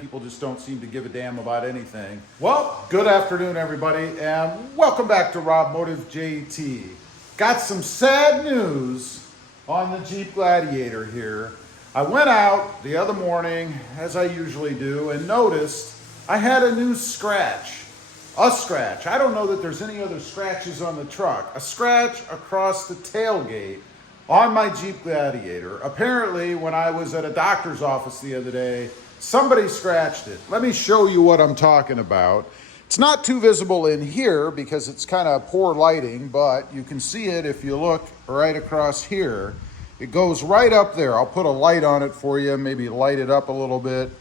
People just don't seem to give a damn about anything. Well, good afternoon, everybody, and welcome back to Rob Motive JT. Got some sad news on the Jeep Gladiator here. I went out the other morning, as I usually do, and noticed I had a new scratch. A scratch. I don't know that there's any other scratches on the truck. A scratch across the tailgate on my Jeep Gladiator. Apparently, when I was at a doctor's office the other day, somebody scratched it. Let me show you what I'm talking about. It's not too visible in here because it's kind of poor lighting, but you can see it if you look right across here. It goes right up there. I'll put a light on it for you, maybe light it up a little bit.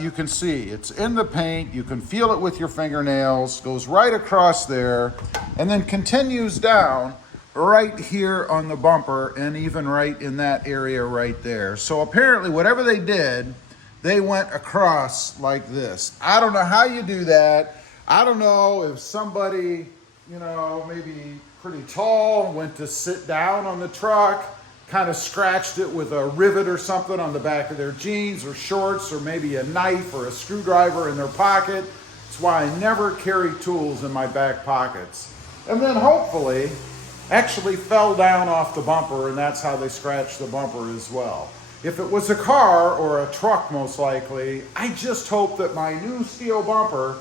You can see it's in the paint. You can feel it with your fingernails. Goes right across there and then continues down right here on the bumper and even right in that area right there. So apparently whatever they did, they went across like this. I don't know how you do that. I don't know if somebody, maybe pretty tall went to sit down on the truck, kind of scratched it with a rivet or something on the back of their jeans or shorts, or maybe a knife or a screwdriver in their pocket. That's why I never carry tools in my back pockets. And then hopefully actually fell down off the bumper, and that's how they scratched the bumper as well. If it was a car or a truck, most likely, I just hope that my new steel bumper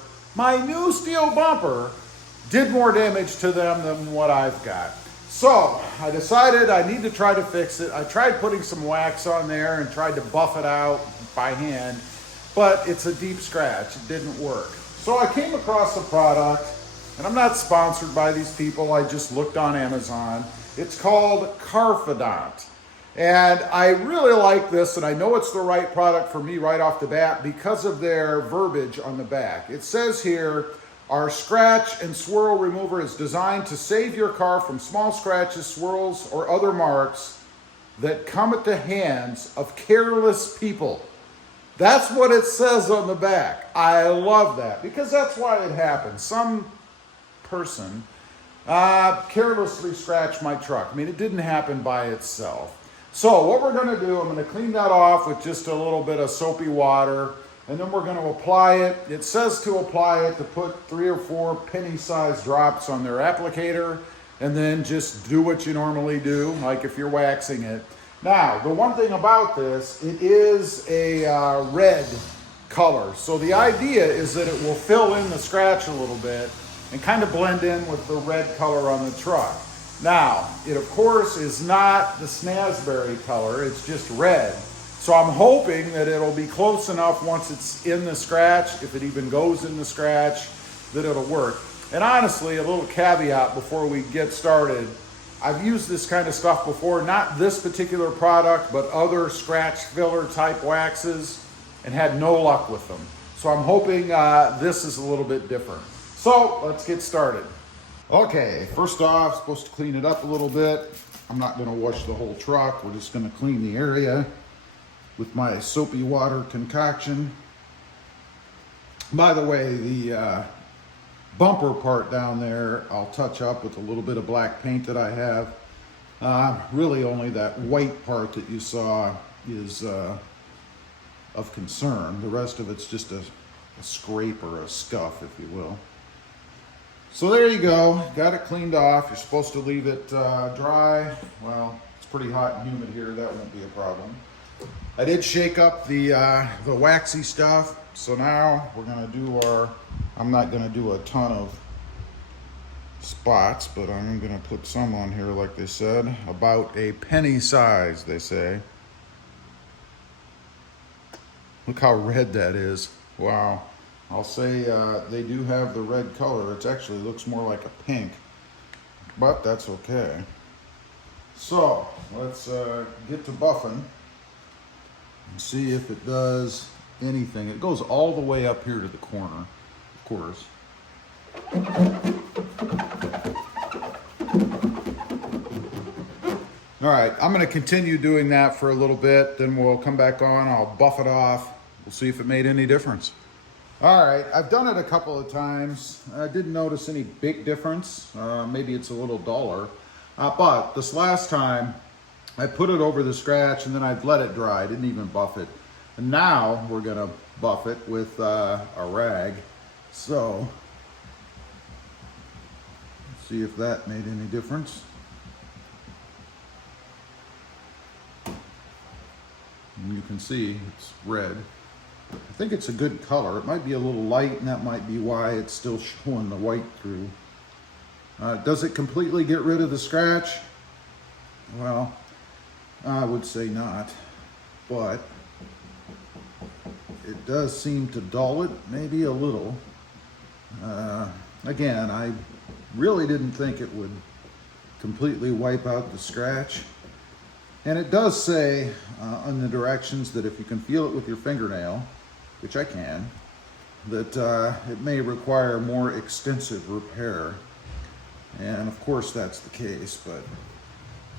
did more damage to them than what I've got. So I decided I need to try to fix it. I tried putting some wax on there and tried to buff it out by hand, but it's a deep scratch. It didn't work. So I came across a product, and I'm not sponsored by these people. I just looked on Amazon. It's called Carfidant. And I really like this, and I know it's the right product for me right off the bat because of their verbiage on the back. It says here, our scratch and swirl remover is designed to save your car from small scratches, swirls, or other marks that come at the hands of careless people. That's what it says on the back. I love that because that's why it happens. Some person carelessly scratched my truck. I mean, it didn't happen by itself. So what we're going to do, I'm going to clean that off with just a little bit of soapy water, and then we're going to apply it. It says to apply it to put 3 or 4 penny-sized drops on their applicator, and then just do what you normally do, like if you're waxing it. Now, the one thing about this, it is a red color. So the idea is that it will fill in the scratch a little bit and kind of blend in with the red color on the truck. Now, it of course is not the snazberry color, it's just red. So I'm hoping that it'll be close enough once it's in the scratch, if it even goes in the scratch, that it'll work. And honestly, a little caveat before we get started, I've used this kind of stuff before, not this particular product, but other scratch filler type waxes, and had no luck with them. So I'm hoping this is a little bit different. So let's get started. Okay, first off, supposed to clean it up a little bit. I'm not gonna wash the whole truck. We're just gonna clean the area with my soapy water concoction. By the way, the bumper part down there, I'll touch up with a little bit of black paint that I have. Really only that white part that you saw is of concern. The rest of it's just a scrape or a scuff, if you will. So there you go, got it cleaned off. You're supposed to leave it dry. Well, it's pretty hot and humid here, that won't be a problem. I did shake up the waxy stuff, so now we're gonna do I'm not gonna do a ton of spots, but I'm gonna put some on here like they said, about a penny size, they say. Look how red that is, wow. I'll say they do have the red color. It actually looks more like a pink, but that's okay. So let's get to buffing and see if it does anything. It goes all the way up here to the corner, of course. All right, I'm gonna continue doing that for a little bit, then we'll come back on, I'll buff it off. We'll see if it made any difference. All right, I've done it a couple of times. I didn't notice any big difference. Maybe it's a little duller. But this last time, I put it over the scratch and then I've let it dry. I didn't even buff it. And now we're gonna buff it with a rag. So, let's see if that made any difference. And you can see it's red. I think it's a good color. It might be a little light, and that might be why it's still showing the white through. Does it completely get rid of the scratch? Well, I would say not, but it does seem to dull it, maybe a little. Again, I really didn't think it would completely wipe out the scratch. And it does say on the directions that if you can feel it with your fingernail, which I can, that it may require more extensive repair. And of course that's the case, but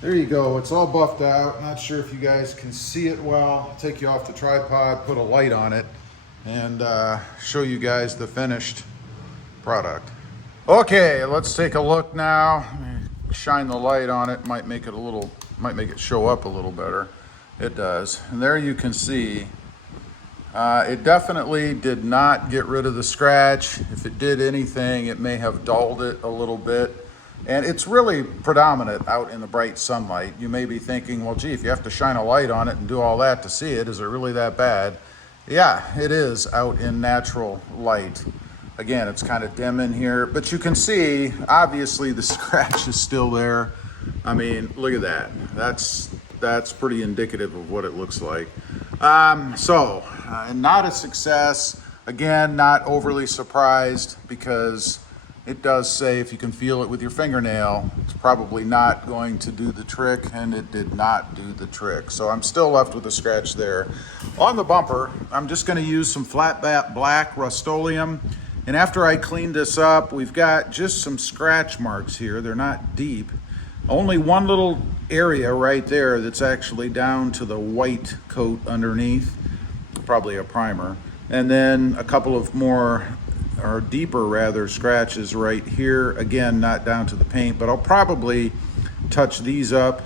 there you go. It's all buffed out. Not sure if you guys can see it well. I'll take you off the tripod, put a light on it, and show you guys the finished product. Okay, let's take a look now. Shine the light on it, might make it show up a little better. It does. And there you can see it definitely did not get rid of the scratch. If it did anything, it may have dulled it a little bit. And it's really predominant out in the bright sunlight. You may be thinking, well, gee, if you have to shine a light on it and do all that to see it, is it really that bad? Yeah, it is out in natural light. Again, it's kind of dim in here, but you can see, obviously, the scratch is still there. I mean, look at that. That's pretty indicative of what it looks like. Not a success. Again, not overly surprised because it does say if you can feel it with your fingernail, it's probably not going to do the trick, and it did not do the trick. So I'm still left with a scratch there. On the bumper, I'm just gonna use some flat black Rust-Oleum. And after I clean this up, we've got just some scratch marks here. They're not deep. Only one little area right there that's actually down to the white coat underneath, probably a primer. And then a couple of more, or deeper rather, scratches right here. Again, not down to the paint, but I'll probably touch these up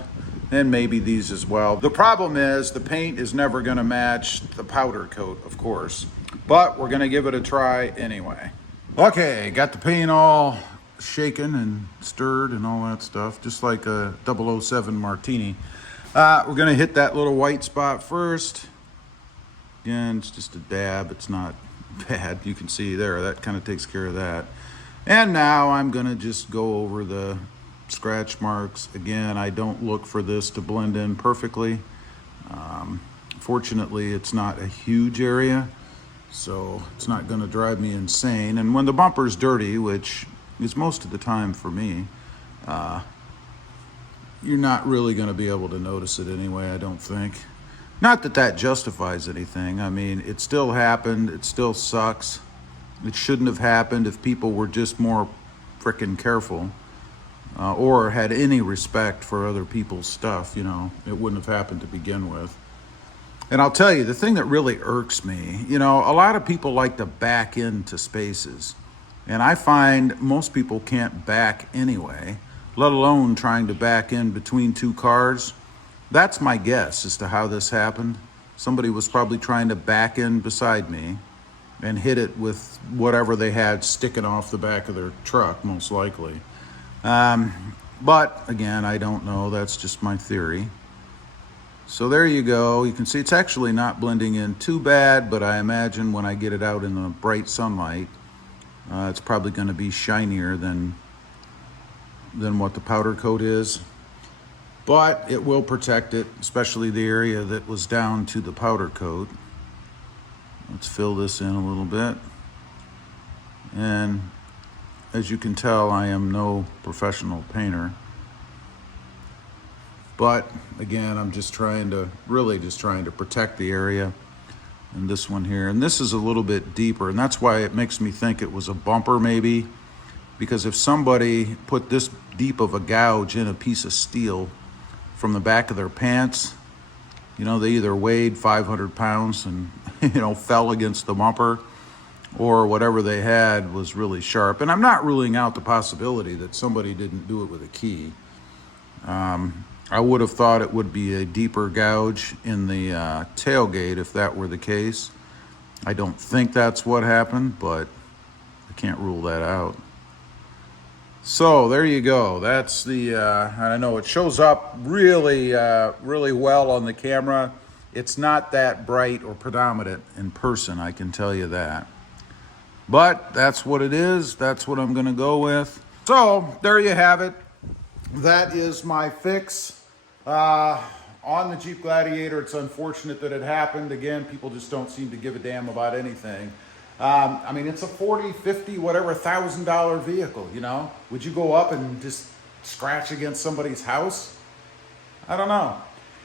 and maybe these as well. The problem is the paint is never gonna match the powder coat, of course, but we're gonna give it a try anyway. Okay, got the paint all shaken and stirred and all that stuff, just like a 007 martini. We're gonna hit that little white spot first. Again, it's just a dab, it's not bad. You can see there, that kind of takes care of that. And now I'm gonna just go over the scratch marks. Again, I don't look for this to blend in perfectly. Fortunately, it's not a huge area, so it's not gonna drive me insane. And when the bumper's dirty, which is most of the time for me, you're not really gonna be able to notice it anyway, I don't think. Not that that justifies anything. I mean, it still happened, it still sucks. It shouldn't have happened if people were just more frickin' careful, or had any respect for other people's stuff, you know, it wouldn't have happened to begin with. And I'll tell you, the thing that really irks me, you know, a lot of people like to back into spaces. And I find most people can't back anyway, let alone trying to back in between two cars. That's my guess as to how this happened. Somebody was probably trying to back in beside me and hit it with whatever they had sticking off the back of their truck, most likely. But again, I don't know, that's just my theory. So there you go. You can see it's actually not blending in too bad, but I imagine when I get it out in the bright sunlight, it's probably going to be shinier than what the powder coat is. But it will protect it, especially the area that was down to the powder coat. Let's fill this in a little bit. And as you can tell, I am no professional painter. But again, I'm just trying to protect the area. And this one here, and this is a little bit deeper, and that's why it makes me think it was a bumper maybe, because if somebody put this deep of a gouge in a piece of steel from the back of their pants, you know, they either weighed 500 pounds and, you know, fell against the bumper, or whatever they had was really sharp. And I'm not ruling out the possibility that somebody didn't do it with a key. I would have thought it would be a deeper gouge in the tailgate if that were the case. I don't think that's what happened, but I can't rule that out. So there you go. That's the, I know it shows up really, really well on the camera. It's not that bright or predominant in person, I can tell you that. But that's what it is. That's what I'm going to go with. So there you have it. That is my fix on the Jeep Gladiator. It's unfortunate that it happened. Again, people just don't seem to give a damn about anything. I mean, it's a 40, 50, whatever, $1,000 vehicle, you know? Would you go up and just scratch against somebody's house? I don't know.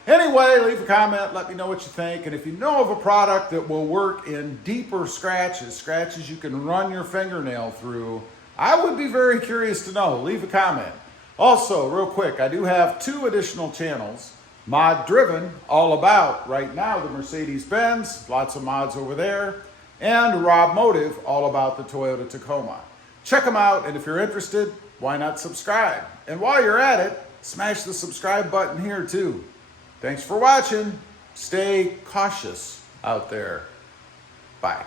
Anyway, leave a comment, let me know what you think. And if you know of a product that will work in deeper scratches, scratches you can run your fingernail through, I would be very curious to know. Leave a comment. Also, real quick, I do have 2 additional channels. Mod Driven, all about, right now, the Mercedes-Benz, lots of mods over there. And Rob Motive, all about the Toyota Tacoma. Check them out, and if you're interested, why not subscribe? And while you're at it, smash the subscribe button here too. Thanks for watching. Stay cautious out there. Bye.